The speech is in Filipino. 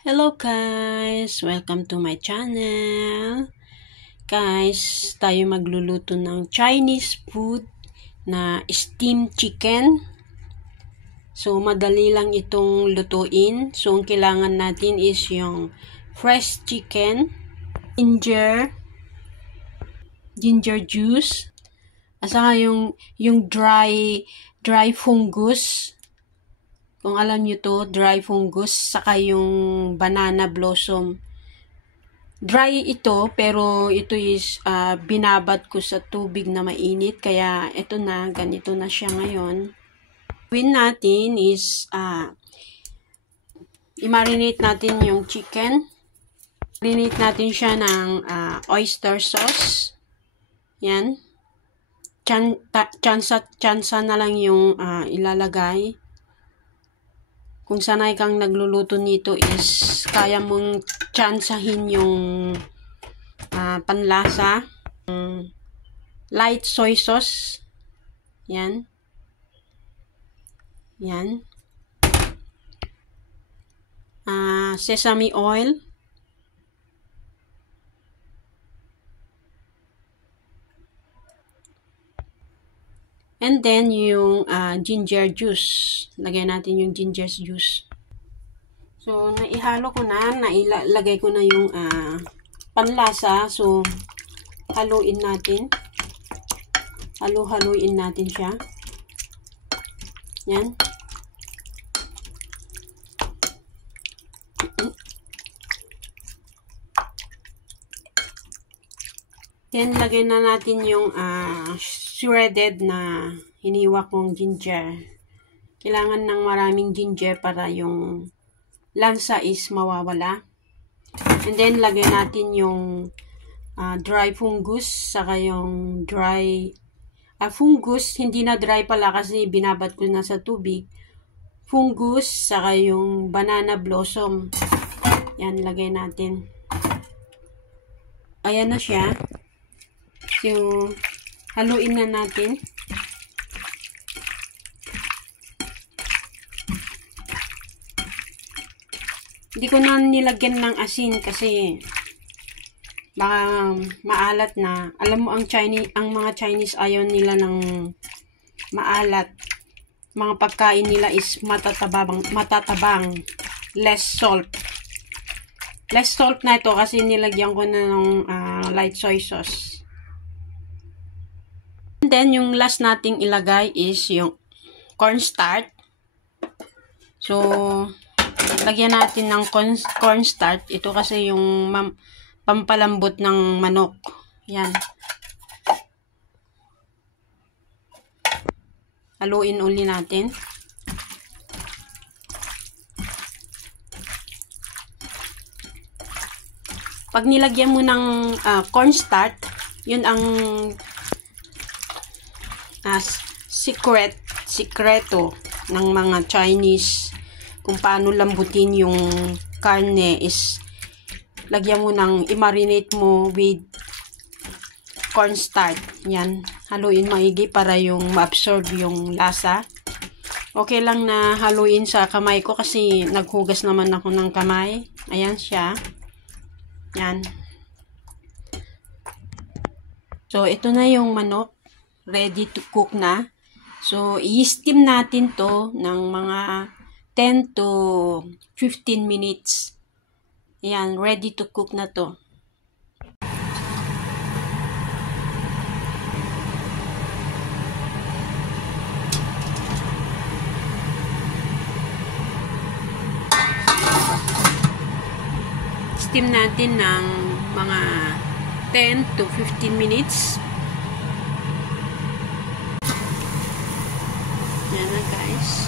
Hello guys! Welcome to my channel. Guys, tayo magluluto ng Chinese food na steamed chicken. So, madali lang itong lutuin. So, ang kailangan natin is yung fresh chicken, ginger juice, at saka yung dry fungus. Kung alam nyo to, dry fungus, saka yung banana blossom. Dry ito, pero ito is binabad ko sa tubig na mainit. Kaya ito na, ganito na siya ngayon. Gawin natin is, i-marinate natin yung chicken. Marinate natin siya ng oyster sauce. Yan. Tsansa na lang yung ilalagay. Kung sanay kang nagluluto nito is kaya mong tsansahin yung panlasa. Light soy sauce. Yan. Yan. Sesame oil. And then, yung ginger juice. Lagyan natin yung ginger juice. So, naihalo ko na. Nailagay ko na yung panlasa. So, haluin natin. Haluin natin siya. Yan. Then, lagay na natin yung shredded na hiniwa kong ginger. Kailangan ng maraming ginger para yung lansa is mawawala. And then, lagay natin yung dry fungus, saka yung dry fungus, hindi na dry pala kasi binabad ko na sa tubig. Fungus, saka yung banana blossom. Yan, lagay natin. Ayan na siya. So, haluin na natin. Hindi ko na nilagyan ng asin kasi baka maalat na. Alam mo ang mga Chinese ayaw nila ng maalat. Mga pagkain nila is matatabang. Less salt. Less salt na ito kasi nilagyan ko na ng light soy sauce. And then, yung last nating ilagay is yung cornstarch. So, lagyan natin ng cornstarch. Ito kasi yung pampalambot ng manok. Yan. Haluin uli natin. Pag nilagyan mo ng cornstarch, yun ang sikreto ng mga Chinese kung paano lambutin yung karne is lagyan mo ng i-marinate mo with cornstarch. Yan. Haluin maigi para yung ma-absorb yung lasa. Okay lang na haluin sa kamay ko kasi naghugas naman ako ng kamay. Ayan siya. Yan. So, ito na yung manok. Ready to cook na. So, i-steam natin to ng mga 10 to 15 minutes. Ayan, ready to cook na to. Steam natin ng mga 10 to 15 minutes. Yan na guys.